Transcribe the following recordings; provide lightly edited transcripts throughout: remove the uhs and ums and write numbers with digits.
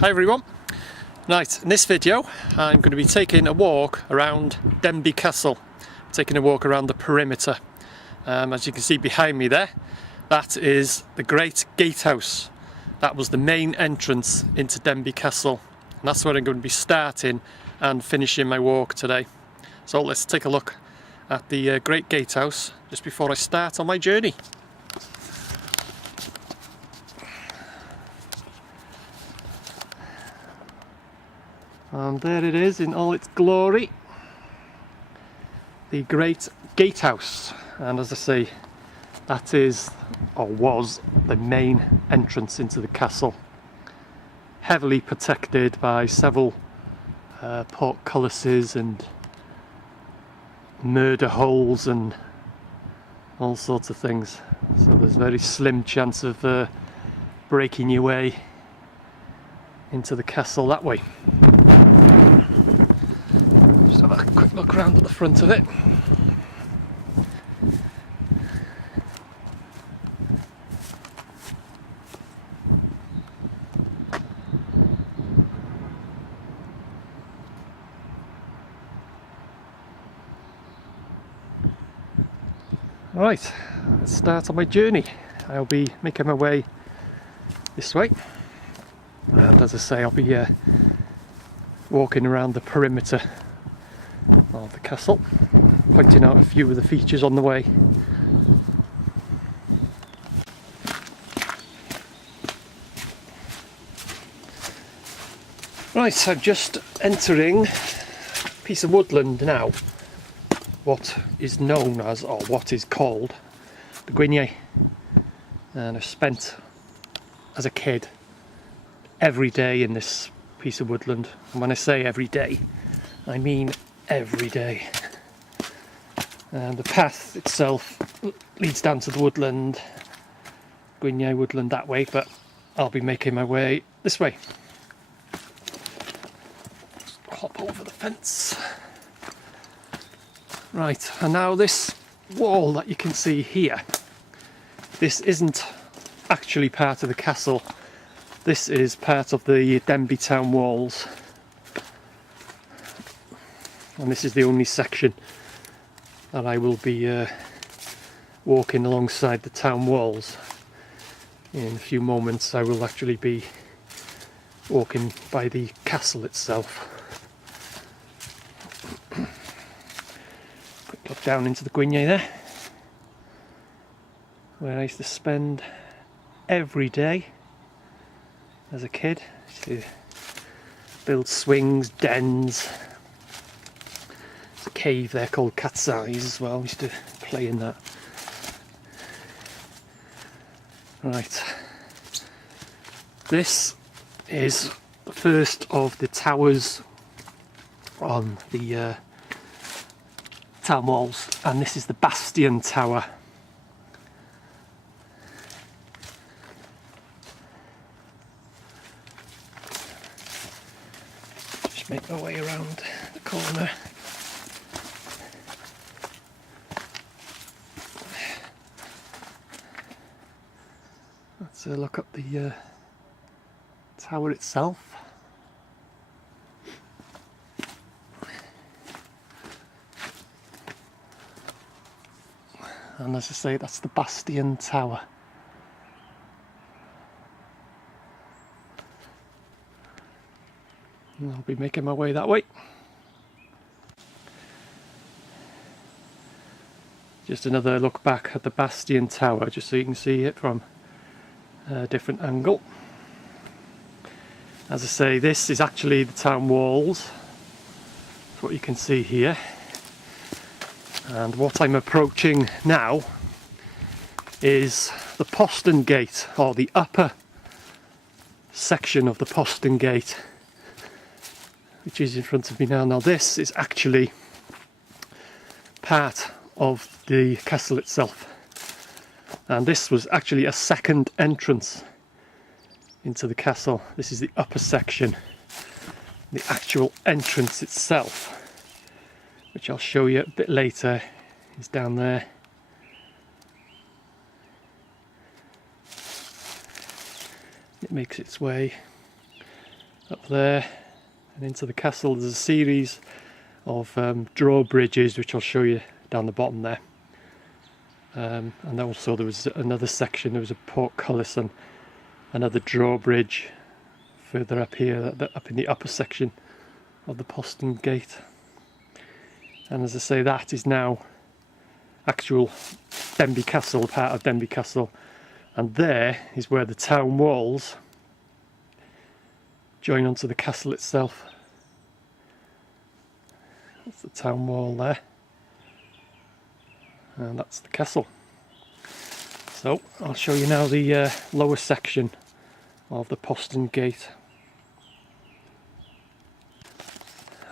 Hi everyone. Right, in this video I'm going to be taking a walk around Denbigh Castle, taking a walk around the perimeter. As you can see behind me there, that is the Great Gatehouse. That was the main entrance into Denbigh Castle, and that's where I'm going to be starting and finishing my walk today. So let's take a look at the Great Gatehouse just before I start on my journey. And there it is in all its glory, the Great Gatehouse. And as I say, that is, or was, the main entrance into the castle. Heavily protected by several portcullises and murder holes and all sorts of things. So there's a very slim chance of breaking your way into the castle that way. Just have a quick look around at the front of it. Right, let's start on my journey. I'll be making my way this way, and as I say, I'll be walking around the perimeter of the castle, pointing out a few of the features on the way. Right, I'm just entering a piece of woodland now, what is known as, or what is called, the Gwynedd. And I've spent, as a kid, every day in this piece of woodland. And when I say every day, I mean every day. And the path itself leads down to the woodland, Gwynedd woodland that way, but I'll be making my way this way. Just hop over the fence. Right, and now this wall that you can see here, this isn't actually part of the castle. This is part of the Denbigh town walls, and this is the only section that I will be walking alongside the town walls. In a few moments I will actually be walking by the castle itself. Quick look down into the Gwynedd there, where I used to spend every day as a kid. I used to build swings, dens. There's a cave there called Cat's Eyes as well. I used to play in that. Right. This is the first of the towers on the town walls, and this is the Bastion Tower. Make my way around the corner. Let's look up the tower itself. And as I say, that's the Bastion Tower. I'll be making my way that way. Just another look back at the Bastion Tower, just so you can see it from a different angle. As I say, this is actually the town walls. That's what you can see here. And what I'm approaching now is the postern gate, or the upper section of the postern gate, which is in front of me now. Now this is actually part of the castle itself, and this was actually a second entrance into the castle. This is the upper section. The actual entrance itself, which I'll show you a bit later, is down there. It makes its way up there and into the castle. There's a series of drawbridges which I'll show you down the bottom there, and also there was another section, there was a portcullis and another drawbridge further up here, up in the upper section of the postern gate. And as I say, that is now actual Denbigh Castle, part of Denbigh Castle, and there is where the town walls join onto the castle itself. That's the town wall there, and that's the castle. So I'll show you now the lower section of the postern gate.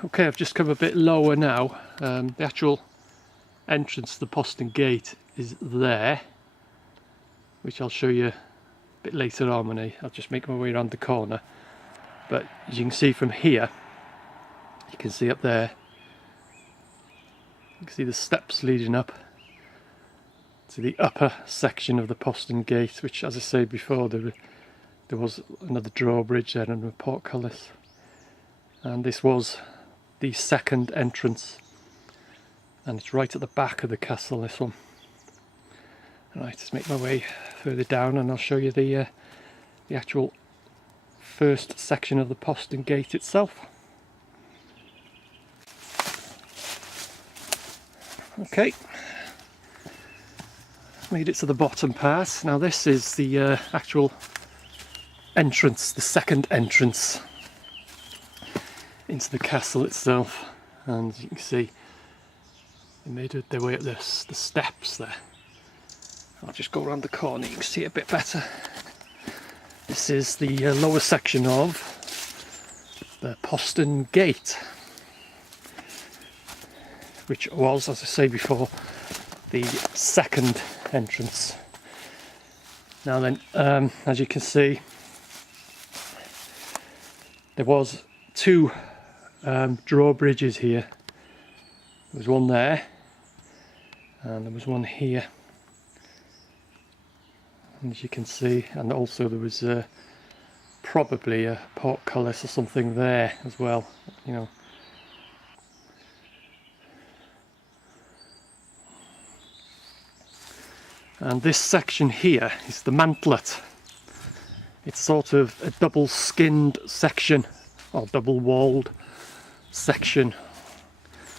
Okay, I've just come a bit lower now. The actual entrance to the postern gate is there, which I'll show you a bit later on when I'll just make my way around the corner. But as you can see from here, you can see up there, you can see the steps leading up to the upper section of the postern gate, which, as I said before, there was another drawbridge there and a portcullis, and this was the second entrance, and it's right at the back of the castle, this one. Right, let's make my way further down and I'll show you the actual first section of the postern gate itself. Okay, made it to the bottom part. Now this is the actual entrance, the second entrance into the castle itself, and you can see they made their way up the steps there. I'll just go around the corner, you can see it a bit better. This is the lower section of the postern gate, which was, as I say before, the second entrance. Now then, as you can see, there was two drawbridges here. There was one there and there was one here, and as you can see, and also there was probably a portcullis or something there as well, you know. And this section here is the mantlet. It's sort of a double skinned section, or double walled section,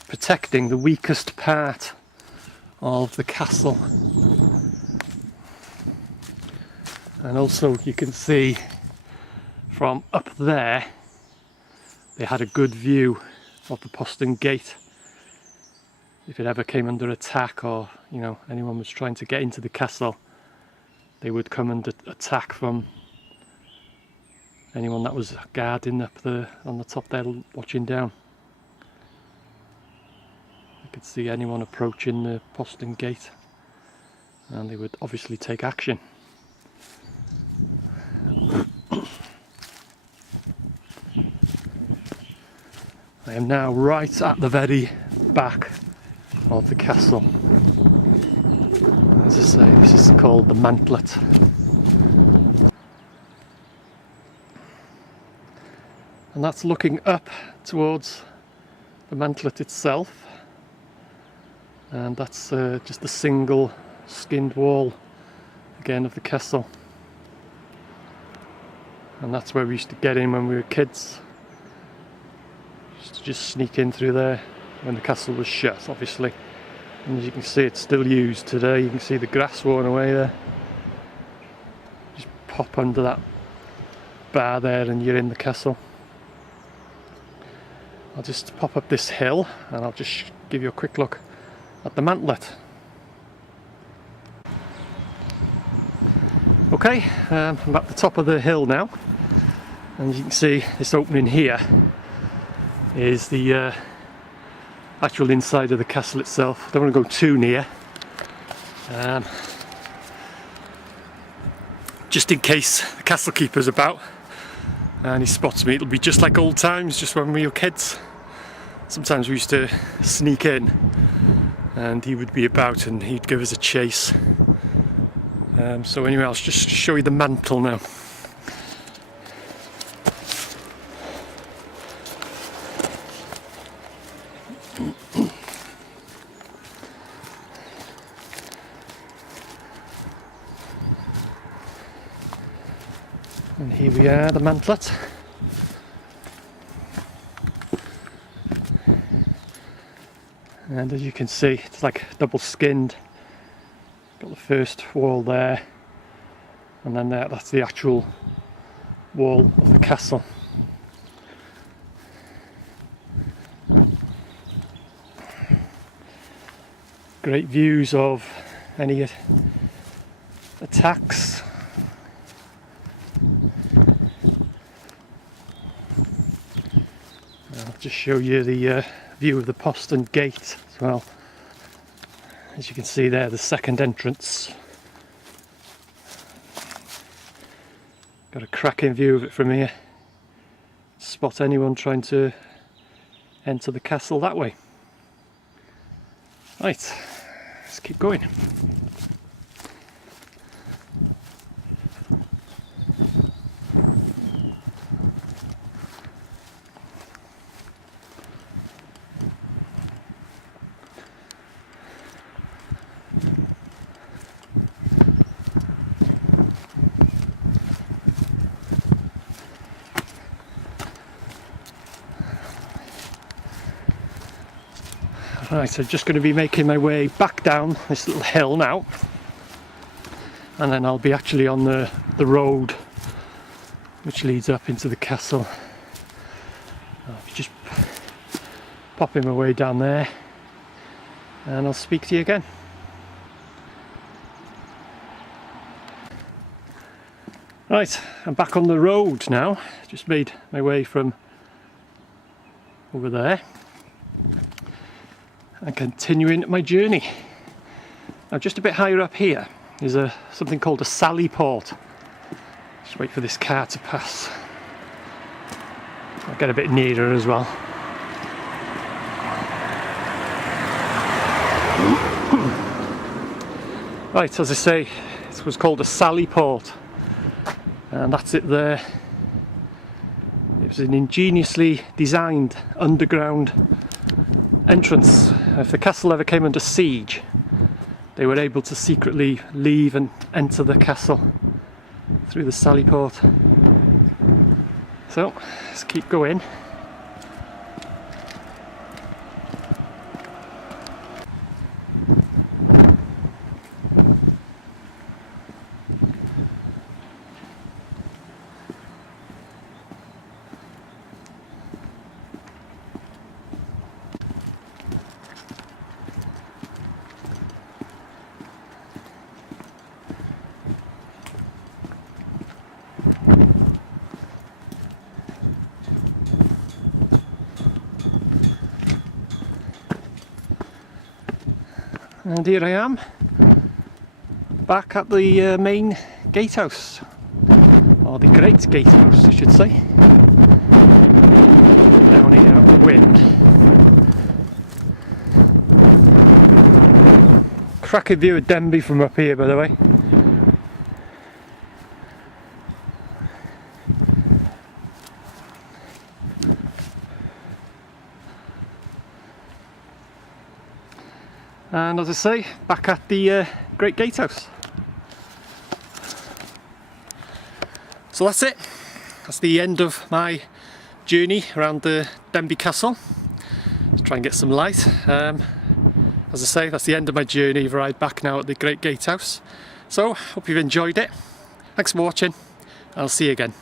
protecting the weakest part of the castle. And also you can see from up there they had a good view of the postern gate. If it ever came under attack, or you know, anyone was trying to get into the castle, they would come under attack from anyone that was guarding up on the top there, watching down. You could see anyone approaching the postern gate and they would obviously take action. I am now right at the very back of the castle. As I say, this is called the mantlet. And that's looking up towards the mantlet itself, and that's just a single skinned wall again of the castle, and that's where we used to get in when we were kids. Used to just sneak in through there when the castle was shut, obviously. And as you can see, it's still used today. You can see the grass worn away there. Just pop under that bar there and you're in the castle. I'll just pop up this hill and I'll just give you a quick look at the mantlet. Okay, I'm at the top of the hill now, and you can see this opening here is the actual inside of the castle itself. I don't want to go too near, just in case the castle keeper's about and he spots me. It'll be just like old times, just when we were kids. Sometimes we used to sneak in and he would be about and he'd give us a chase. So anyway, I'll just show you the mantle now. Here we are, the mantlet. And as you can see, it's like double skinned. Got the first wall there, and then that's the actual wall of the castle. Great views of any attacks. I'll just show you the view of the postern gate as well. As you can see there, the second entrance. Got a cracking view of it from here. Spot anyone trying to enter the castle that way. Right, let's keep going. Right, so just going to be making my way back down this little hill now, and then I'll be actually on the road which leads up into the castle. I'll be just popping my way down there, and I'll speak to you again. Right, I'm back on the road now. Just made my way from over there and continuing my journey. Now just a bit higher up here is something called a sally port. Just wait for this car to pass. I'll get a bit nearer as well. Right, as I say, it was called a sally port, and that's it there. It was an ingeniously designed underground entrance. If the castle ever came under siege, they were able to secretly leave and enter the castle through the sally port. So let's keep going. And here I am, back at the main gatehouse, or the great gatehouse I should say, down here out the wind. Cracking view of Denbigh from up here, by the way. And as I say, back at the Great Gatehouse. So that's it. That's the end of my journey around the Denbigh Castle. Let's try and get some light. As I say, that's the end of my journey. I've arrived back now at the Great Gatehouse. So, hope you've enjoyed it. Thanks for watching, and I'll see you again.